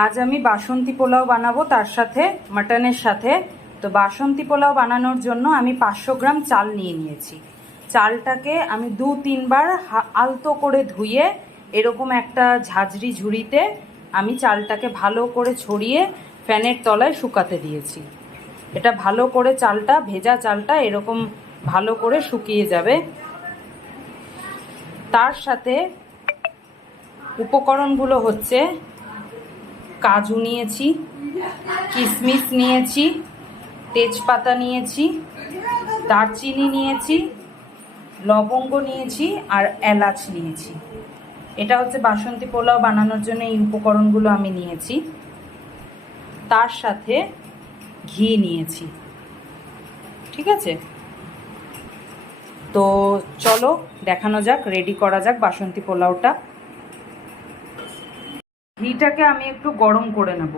আজ আমি বাসন্তী পোলাও বানাবো, তার সাথে মাটনের সাথে। তো বাসন্তী পোলাও বানানোর জন্য আমি 500 গ্রাম চাল নিয়েছি। চালটাকে আমি 2-3 বার আলতো করে ধুয়ে এরকম একটা ঝাঁঝরি ঝুড়িতে আমি চালটাকে ভালো করে ছড়িয়ে ফ্যানের তলায় শুকাতে দিয়েছি। এটা ভালো করে চালটা, ভেজা চালটা এরকম ভালো করে শুকিয়ে যাবে। তার সাথে উপকরণগুলো হচ্ছে কাজু নিয়েছি, কিশমিশ নিয়েছি, তেজপাতা নিয়েছি, দারচিনি নিয়েছি, লবঙ্গ নিয়েছি আর এলাচ নিয়েছি। এটা হচ্ছে বাসন্তী পোলাও বানানোর জন্য এই উপকরণগুলো আমি নিয়েছি। তার সাথে ঘি নিয়েছি। ঠিক আছে, তো চলো দেখানো যাক, রেডি করা যাক বাসন্তী পোলাওটা। ঘিটাকে আমি একটু গরম করে নেব।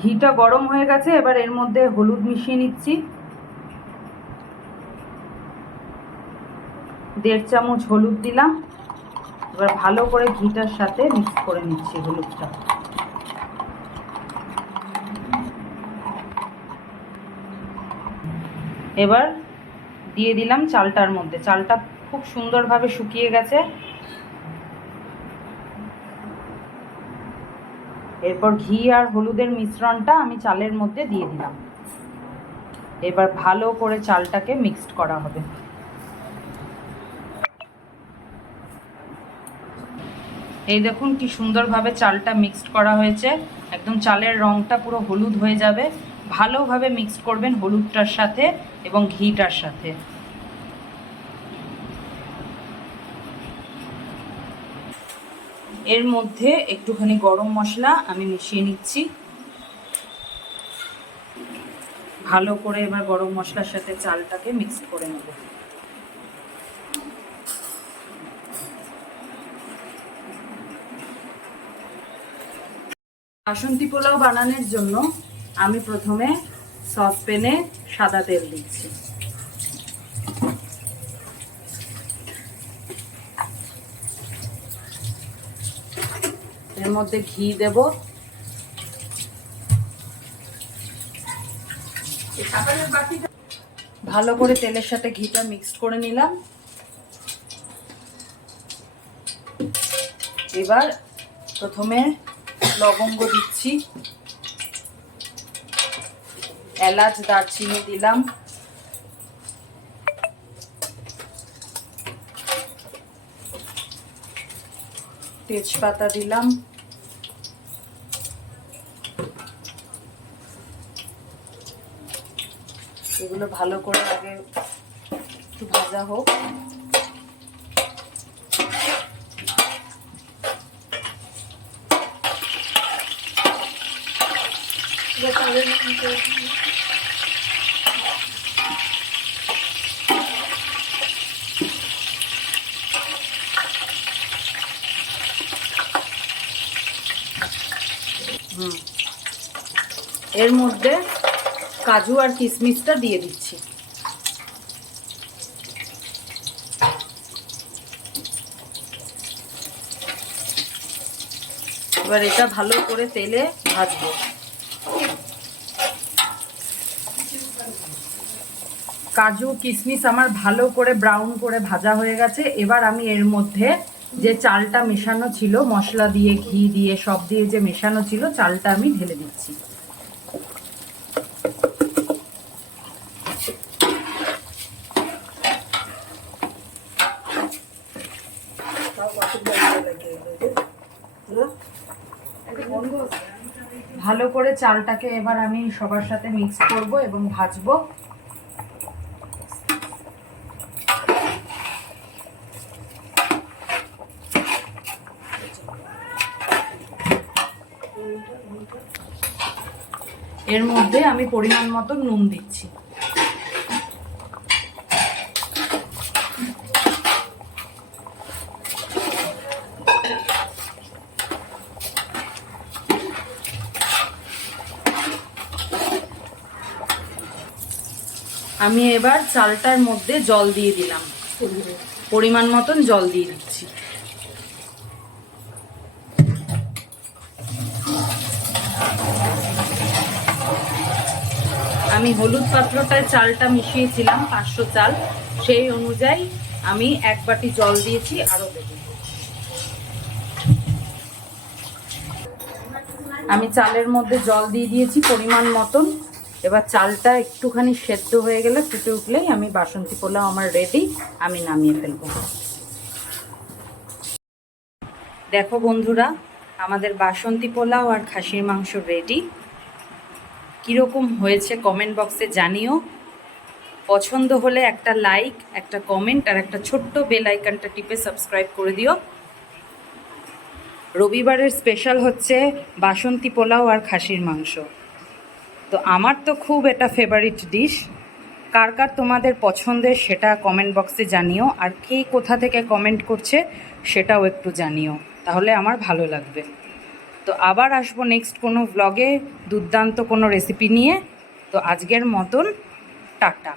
ঘিটা গরম হয়ে গেছে, এবার এর মধ্যে হলুদ মিশিয়ে নিচ্ছি। 1.5 চামচ হলুদ দিলাম। এবার ভালো করে ঘিটার সাথে মিক্স করে নিচ্ছি হলুদটা। এবার দিয়ে দিলাম চালটার মধ্যে। চালটা খুব সুন্দরভাবে শুকিয়ে গেছে। এরপর ঘি আর হলুদের মিশ্রণটা আমি চালের মধ্যে দিয়ে দিলাম। এবার ভালো করে চালটাকে মিক্সড করা হবে। এই দেখুন কি সুন্দরভাবে চালটা মিক্সড করা হয়েছে। একদম চালের রঙটা পুরো হলুদ হয়ে যাবে। ভালোভাবে মিক্সড করবেন হলুদটার সাথে এবং ঘিটার সাথে। এর মধ্যে একটুখানি গরম মশলা আমি মিশিয়ে নিচ্ছি। ভালো করে এবার গরম মশলার সাথে চালটাকে মিক্স করে নেব। বাসন্তী পোলাও বানানোর জন্য আমি প্রথমে সসপ্যানে সাদা তেল দিচ্ছি। এর মধ্যে ঘি দেব। ভালো করে তেলের সাথে ঘিটা মিক্সড করে নিলাম। এবার প্রথমে লবঙ্গ দিচ্ছি, এলাচ দারচিনি দিলাম, তেজপাতা দিলাম, এগুলো ভালো করে আগে একটু ভাজা হোক। এর মধ্যে কাজু আর কিশমিশটা দিয়ে দিচ্ছি। এবার এটা ভালো করে তেলে ভাজবো। কাজু কিশমিশ আমার ভালো করে ব্রাউন করে ভাজা হয়ে গেছে। এবার আমি এর মধ্যে যে চালটা মেশানো ছিল, মশলা দিয়ে ঘি দিয়ে সব দিয়ে যে মেশানো ছিল, চালটা আমি ঢেলে দিচ্ছি। ভালো করে চালটাকে এবার আমি সবার সাথে মিক্স করব এবং ভাজবো। এর মধ্যে আমি পরিমাণ মতো নুন দিচ্ছি। আমি এবার চালটার মধ্যে জল দিয়ে দিলাম, পরিমাণ মতন জল দিয়ে দিচ্ছি। আমি হলুদ পাত্রটায় চালটা মিশিয়েছিলাম 500 চাল, সেই অনুযায়ী আমি 1 বাটি জল দিয়েছি, আরও দেব। আমি চালের মধ্যে জল দিয়ে দিয়েছি পরিমাণ মতন। এবার চালটা একটুখানি সেদ্ধ হয়ে গেলে, ফুটে উঠলেই আমি বাসন্তী পোলাও আমার রেডি, আমি নামিয়ে ফেলবো। দেখো বন্ধুরা, আমাদের বাসন্তী পোলাও আর খাসির মাংস রেডি। কীরকম হয়েছে কমেন্ট বক্সে জানিও। পছন্দ হলে একটা লাইক, একটা কমেন্ট আর একটা ছোট্ট বেল আইকনটা টিপে সাবস্ক্রাইব করে দিও। রবিবারের স্পেশাল হচ্ছে বাসন্তী পোলাও আর খাসির মাংস। তো আমার তো খুব এটা ফেভারিট ডিশ। কার কার তোমাদের পছন্দের সেটা কমেন্ট বক্সে জানিও, আর কে কোথা থেকে কমেন্ট করছে সেটাও একটু জানিও, তাহলে আমার ভালো লাগবে। তো আবার আসবো নেক্সট কোনো ব্লগে দুর্দান্ত কোনো রেসিপি নিয়ে। তো আজকের মতন টাটা।